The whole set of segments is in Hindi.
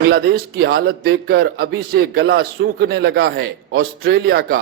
बांग्लादेश की हालत देखकर अभी से गला सूखने लगा है ऑस्ट्रेलिया का।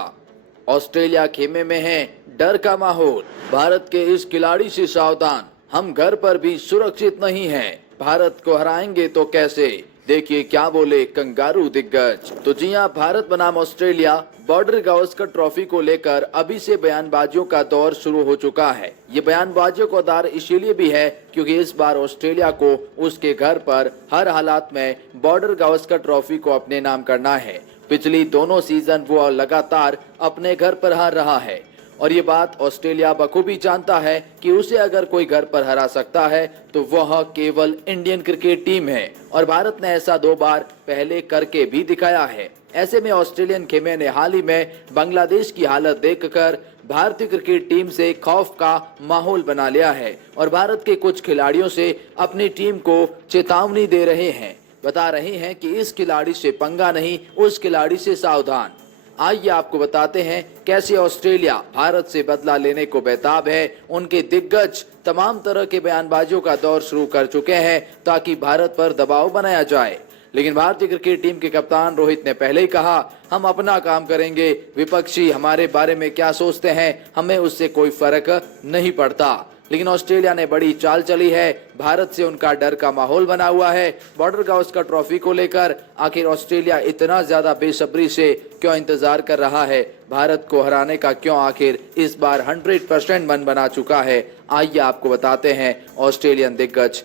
ऑस्ट्रेलिया खेमे में है डर का माहौल। भारत के इस खिलाड़ी से सावधान, हम घर पर भी सुरक्षित नहीं हैं। भारत को हराएंगे तो कैसे, देखिए क्या बोले कंगारू दिग्गज। तो जी हां, भारत बनाम ऑस्ट्रेलिया बॉर्डर गावस्कर ट्रॉफी को लेकर अभी से बयानबाजियों का दौर शुरू हो चुका है। ये बयानबाजियों का दौर इसीलिए भी है क्योंकि इस बार ऑस्ट्रेलिया को उसके घर पर हर हालात में बॉर्डर गावस्कर ट्रॉफी को अपने नाम करना है। पिछली दोनों सीजन वो लगातार अपने घर पर हार रहा है और ये बात ऑस्ट्रेलिया बखूबी जानता है कि उसे अगर कोई घर पर हरा सकता है तो वह केवल इंडियन क्रिकेट टीम है और भारत ने ऐसा 2 बार पहले करके भी दिखाया है। ऐसे में ऑस्ट्रेलियन खेमे ने हाल ही में बांग्लादेश की हालत देखकर भारतीय क्रिकेट टीम से खौफ का माहौल बना लिया है और भारत के कुछ खिलाड़ियों से अपनी टीम को चेतावनी दे रहे हैं। बता रहे हैं कि इस खिलाड़ी से पंगा नहीं, उस खिलाड़ी से सावधान। आइए आपको बताते हैं कैसे ऑस्ट्रेलिया भारत से बदला लेने को बेताब है। उनके दिग्गज तमाम तरह के बयानबाजियों का दौर शुरू कर चुके हैं ताकि भारत पर दबाव बनाया जाए। लेकिन भारतीय क्रिकेट टीम के कप्तान रोहित ने पहले ही कहा, हम अपना काम करेंगे, विपक्षी हमारे बारे में क्या सोचते हैं हमें उससे कोई फर्क नहीं पड़ता। लेकिन ऑस्ट्रेलिया ने बड़ी चाल चली है, भारत से उनका डर का माहौल बना हुआ है। बॉर्डर गावस्कर ट्रॉफी को लेकर आखिर ऑस्ट्रेलिया इतना ज्यादा बेसब्री से क्यों इंतजार कर रहा है, भारत को हराने का क्यों आखिर इस बार 100% मन बना चुका है। आइए आपको बताते हैं ऑस्ट्रेलियन दिग्गज।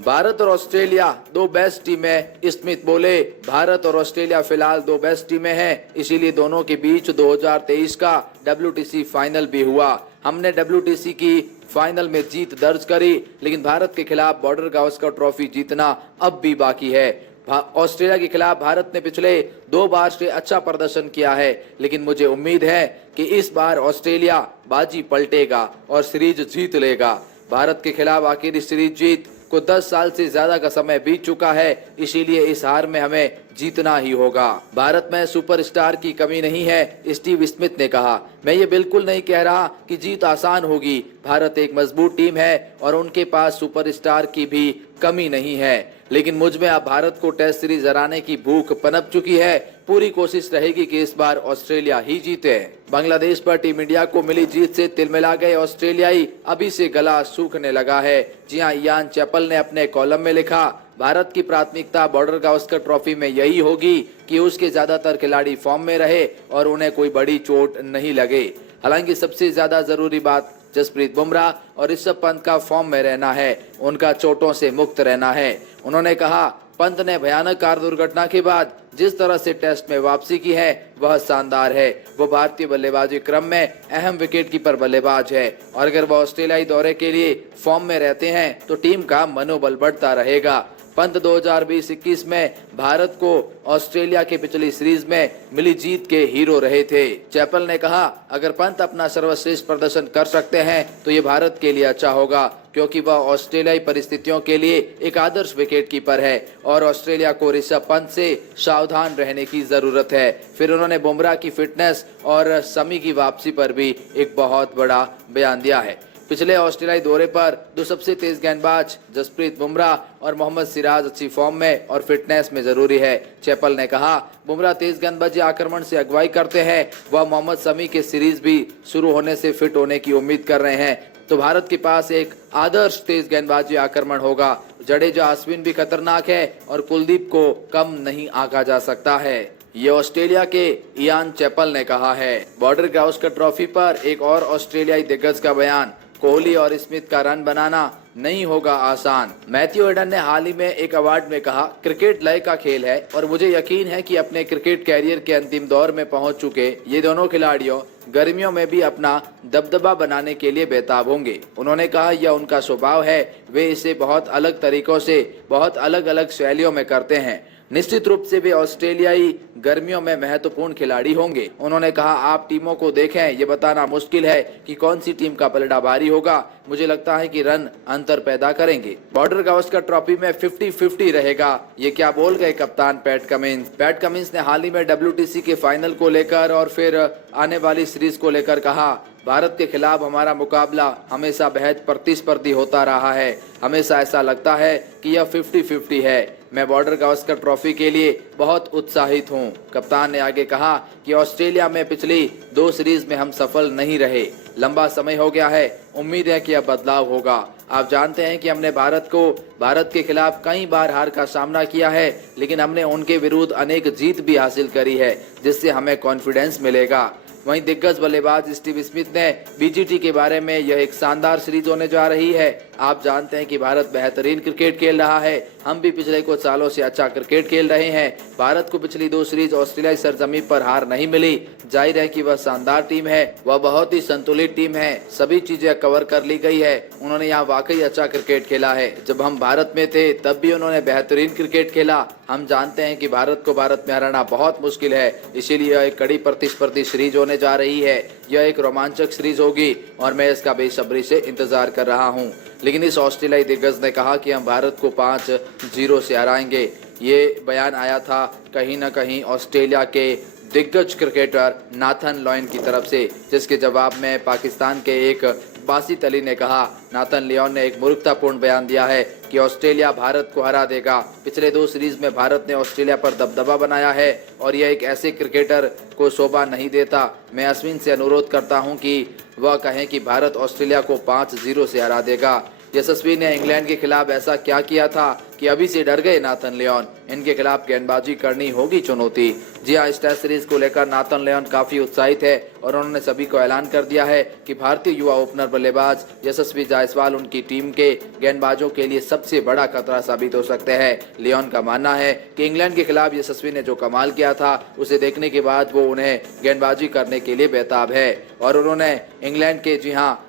भारत और ऑस्ट्रेलिया 2 बेस्ट टीमें। स्मिथ बोले, भारत और ऑस्ट्रेलिया फिलहाल 2 बेस्ट टीमें हैं, इसीलिए दोनों के बीच 2023 का WTC फाइनल भी हुआ। हमने WTC की फाइनल में जीत दर्ज करी, लेकिन भारत के खिलाफ बॉर्डर गावस्कर ट्रॉफी जीतना अब भी बाकी है। ऑस्ट्रेलिया के खिलाफ भारत ने पिछले 2 बार से अच्छा प्रदर्शन किया है, लेकिन मुझे उम्मीद है कि इस बार ऑस्ट्रेलिया बाजी पलटेगा और सीरीज जीत लेगा। भारत के खिलाफ आखिर इस सीरीज जीत को 10 साल से ज्यादा का समय बीत चुका है, इसीलिए इस हार में हमें जीतना ही होगा। भारत में सुपरस्टार की कमी नहीं है, स्टीव स्मिथ ने कहा। मैं ये बिल्कुल नहीं कह रहा कि जीत आसान होगी। भारत एक मजबूत टीम है और उनके पास सुपरस्टार की भी कमी नहीं है, लेकिन मुझ में अब भारत को टेस्ट सीरीज हराने की भूख पनप चुकी है। पूरी कोशिश रहेगी कि इस बार ऑस्ट्रेलिया ही जीते। बांग्लादेश पर टीम इंडिया को मिली जीत से तिलमिला गए ऑस्ट्रेलियाई अभी से गला सूखने लगा है। जी हां, इयान चैपल ने अपने कॉलम में लिखा, भारत की प्राथमिकता बॉर्डर गावस्कर ट्रॉफी में यही होगी कि उसके ज्यादातर खिलाड़ी फॉर्म में रहे और उन्हें कोई बड़ी चोट नहीं लगे। हालांकि सबसे ज्यादा जरूरी बात जसप्रीत बुमराह और ऋषभ पंत का फॉर्म में रहना है, उनका चोटों से मुक्त रहना है। उन्होंने कहा, पंत ने भयानक कार दुर्घटना के बाद जिस तरह से टेस्ट में वापसी की है वह शानदार है। वो भारतीय बल्लेबाजी क्रम में अहम विकेट कीपर बल्लेबाज है और अगर वह ऑस्ट्रेलियाई दौरे के लिए फॉर्म में रहते हैं तो टीम का मनोबल बढ़ता रहेगा। पंत 2020-21 में भारत को ऑस्ट्रेलिया के पिछली सीरीज में मिली जीत के हीरो रहे थे। चैपल ने कहा, अगर पंत अपना सर्वश्रेष्ठ प्रदर्शन कर सकते हैं तो ये भारत के लिए अच्छा होगा क्योंकि वह ऑस्ट्रेलियाई परिस्थितियों के लिए एक आदर्श विकेट कीपर है और ऑस्ट्रेलिया को ऋषभ पंत से सावधान रहने की जरूरत है। फिर उन्होंने बुमराह की फिटनेस और शमी की वापसी पर भी एक बहुत बड़ा बयान दिया है। पिछले ऑस्ट्रेलियाई दौरे पर 2 सबसे तेज गेंदबाज जसप्रीत बुमराह और मोहम्मद सिराज अच्छी फॉर्म में और फिटनेस में जरूरी है। चैपल ने कहा, बुमराह तेज गेंदबाजी आक्रमण से अगुवाई करते हैं, वह मोहम्मद शमी के सीरीज भी शुरू होने से फिट होने की उम्मीद कर रहे हैं, तो भारत के पास एक आदर्श तेज गेंदबाजी आक्रमण होगा। जडेजा अश्विन भी खतरनाक है और कुलदीप को कम नहीं आंका जा सकता है। ये ऑस्ट्रेलिया के इयान चैपल ने कहा है। बॉर्डर गावस्कर ट्रॉफी पर एक और ऑस्ट्रेलियाई दिग्गज का बयान, कोहली और स्मिथ का रन बनाना नहीं होगा आसान। मैथ्यू हेडन ने हाल ही में एक अवार्ड में कहा, क्रिकेट लय का खेल है और मुझे यकीन है कि अपने क्रिकेट कैरियर के अंतिम दौर में पहुंच चुके ये दोनों खिलाड़ियों गर्मियों में भी अपना दबदबा बनाने के लिए बेताब होंगे। उन्होंने कहा, यह उनका स्वभाव है, वे इसे बहुत अलग तरीकों से बहुत अलग अलग शैलियों में करते हैं। निश्चित रूप से वे ऑस्ट्रेलियाई गर्मियों में महत्वपूर्ण खिलाड़ी होंगे। उन्होंने कहा, आप टीमों को देखें, ये बताना मुश्किल है कि कौन सी टीम का पलड़ा भारी होगा। मुझे लगता है कि रन अंतर पैदा करेंगे। बॉर्डर गावस्कर ट्रॉफी में 50-50 रहेगा, ये क्या बोल गए कप्तान पैट कमिंस। पैट कमिंस ने हाल ही में WTC के फाइनल को लेकर और फिर आने वाली सीरीज को लेकर कहा, भारत के खिलाफ हमारा मुकाबला हमेशा बेहद प्रतिस्पर्धी होता रहा है। हमेशा ऐसा लगता है कि यह 50-50 है। मैं बॉर्डर गावस्कर ट्रॉफी के लिए बहुत उत्साहित हूं। कप्तान ने आगे कहा कि ऑस्ट्रेलिया में पिछली 2 सीरीज में हम सफल नहीं रहे। लंबा समय हो गया है, उम्मीद है कि अब बदलाव होगा। आप जानते हैं कि हमने भारत के खिलाफ कई बार हार का सामना किया है, लेकिन हमने उनके विरुद्ध अनेक जीत भी हासिल करी है, जिससे हमें कॉन्फिडेंस मिलेगा। वहीं दिग्गज बल्लेबाज स्टीव स्मिथ ने बीजीटी के बारे में यह एक शानदार सीरीज होने जा रही है। आप जानते हैं कि भारत बेहतरीन क्रिकेट खेल रहा है। हम भी पिछले कुछ सालों से अच्छा क्रिकेट खेल रहे हैं। भारत को पिछली 2 सीरीज ऑस्ट्रेलियाई सरजमीं पर हार नहीं मिली। जाहिर है कि वह शानदार टीम है, वह बहुत ही संतुलित टीम है। सभी चीजें कवर कर ली गई है। उन्होंने यहाँ वाकई अच्छा क्रिकेट खेला है। जब हम भारत में थे तब भी उन्होंने बेहतरीन क्रिकेट खेला। हम जानते हैं कि भारत को भारत में हराना बहुत मुश्किल है, इसीलिए यह एक कड़ी प्रतिस्पर्धी सीरीज होने जा रही है। यह एक रोमांचक सीरीज होगी और मैं इसका बेसब्री से इंतजार कर रहा हूं। लेकिन इस ऑस्ट्रेलियाई दिग्गज ने कहा कि हम भारत को 5-0 से हराएंगे। ये बयान आया था कहीं न कहीं ऑस्ट्रेलिया के दिग्गज क्रिकेटर नाथन लियोन की तरफ से, जिसके जवाब में पाकिस्तान के एक बासित अली ने कहा, नाथन लियोन ने एक मूर्खतापूर्ण बयान दिया है कि ऑस्ट्रेलिया भारत को हरा देगा। पिछले 2 सीरीज में भारत ने ऑस्ट्रेलिया पर दबदबा बनाया है और यह एक ऐसे क्रिकेटर को शोभा नहीं देता। मैं अश्विन से अनुरोध करता हूं कि वह कहें कि भारत ऑस्ट्रेलिया को 5-0 से हरा देगा। यशस्वी ने इंग्लैंड के खिलाफ ऐसा क्या किया था कि अभी से डर गए नाथन लियोन? इनके खिलाफ गेंदबाजी करनी होगी चुनौती। जी हां, इस टेस्ट सीरीज को लेकर नाथन लियोन काफी उत्साहित है और उन्होंने सभी को ऐलान कर दिया है कि भारतीय युवा ओपनर बल्लेबाज यशस्वी जायसवाल उनकी टीम के गेंदबाजों के लिए सबसे बड़ा खतरा साबित हो सकते हैं। लियोन का मानना है कि इंग्लैंड के खिलाफ यशस्वी ने जो कमाल किया था, उसे देखने के बाद वो उन्हें गेंदबाजी करने के लिए बेताब है। और उन्होंने इंग्लैंड के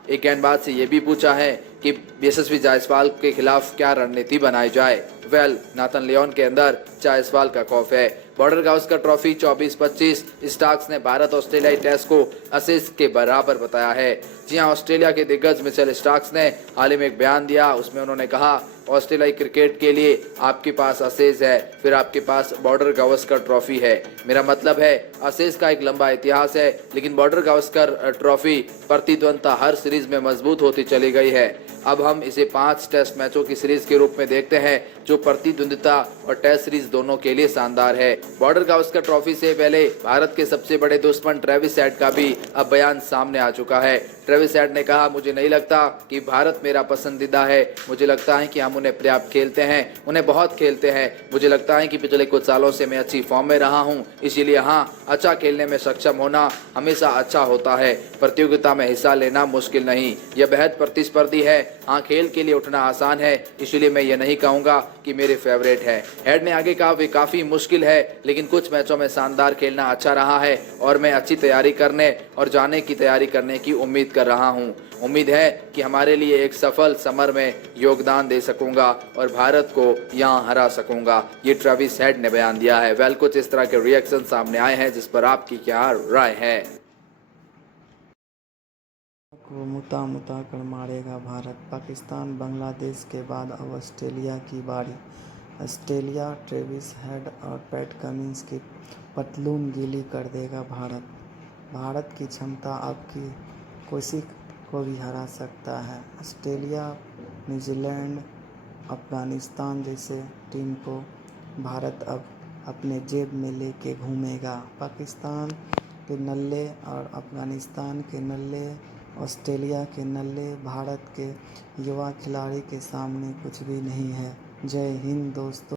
एक गेंदबाज से ये भी पूछा है कि यशस्वी जायसवाल के खिलाफ क्या रणनीति बनाई जाए। नाथन लियोन के अंदर जायसवाल का खौफ है। बॉर्डर गावस्कर ट्रॉफी 24-25 स्टार्क्स ने भारत ऑस्ट्रेलियाई टेस्ट को असीस के बराबर बताया है। जी हां, ऑस्ट्रेलिया के दिग्गज मिचेल स्टार्क्स ने हाल ही में एक बयान दिया। उसमें उन्होंने कहा, ऑस्ट्रेलियाई क्रिकेट के लिए आपके पास असीस है, फिर आपके पास बॉर्डर गावस्कर ट्रॉफी है। मेरा मतलब है असीस का एक लंबा इतिहास है, लेकिन बॉर्डर गावस्कर ट्रॉफी प्रतिद्वंदता हर सीरीज में मजबूत होती चली गई है। अब हम इसे 5 टेस्ट मैचों की सीरीज के रूप में देखते हैं, जो प्रतिद्वंदिता और टेस्ट सीरीज दोनों के लिए शानदार है। बॉर्डर गावस्कर ट्रॉफी से पहले भारत के सबसे बड़े दुश्मन ट्रेविस हेड का भी अब बयान सामने आ चुका है। ट्रेविस हेड ने कहा, मुझे नहीं लगता कि भारत मेरा पसंदीदा है। मुझे लगता है कि हम उन्हें पर्याप्त खेलते हैं, उन्हें बहुत खेलते हैं। मुझे लगता है कि पिछले कुछ सालों से मैं अच्छी फॉर्म में रहा हूं, इसीलिए हाँ, अच्छा खेलने में सक्षम होना हमेशा अच्छा होता है। प्रतियोगिता में हिस्सा लेना मुश्किल नहीं, यह बेहद प्रतिस्पर्धी है। हाँ, खेल के लिए उठना आसान है, इसलिए मैं ये नहीं कहूँगा कि मेरे फेवरेट है। हेड ने आगे कहा, वे काफ़ी मुश्किल है, लेकिन कुछ मैचों में शानदार खेलना अच्छा रहा है और मैं अच्छी तैयारी करने और जाने की तैयारी करने की उम्मीद कर रहा हूँ। उम्मीद है कि हमारे लिए एक सफल समर में योगदान दे सकूंगा और भारत को यहाँ हरा सकूंगा। ये ट्रेविस हेड ने बयान दिया है। कुछ इस तरह के रिएक्शन सामने आए हैं, जिस पर आपकी क्या राय है? को मुता मुता कर मारेगा भारत। पाकिस्तान बांग्लादेश के बाद अब ऑस्ट्रेलिया की बारी। ऑस्ट्रेलिया ट्रेविस हेड और पैट कमिंस की पतलून गीली कर देगा भारत। भारत की क्षमता आपकी किसी को भी हरा सकता है। ऑस्ट्रेलिया, न्यूजीलैंड, अफगानिस्तान जैसे टीम को भारत अब अपने जेब में लेके घूमेगा। पाकिस्तान के नल्ले और अफगानिस्तान के नल्ले, ऑस्ट्रेलिया के नल्ले भारत के युवा खिलाड़ी के सामने कुछ भी नहीं है। जय हिंद दोस्तों।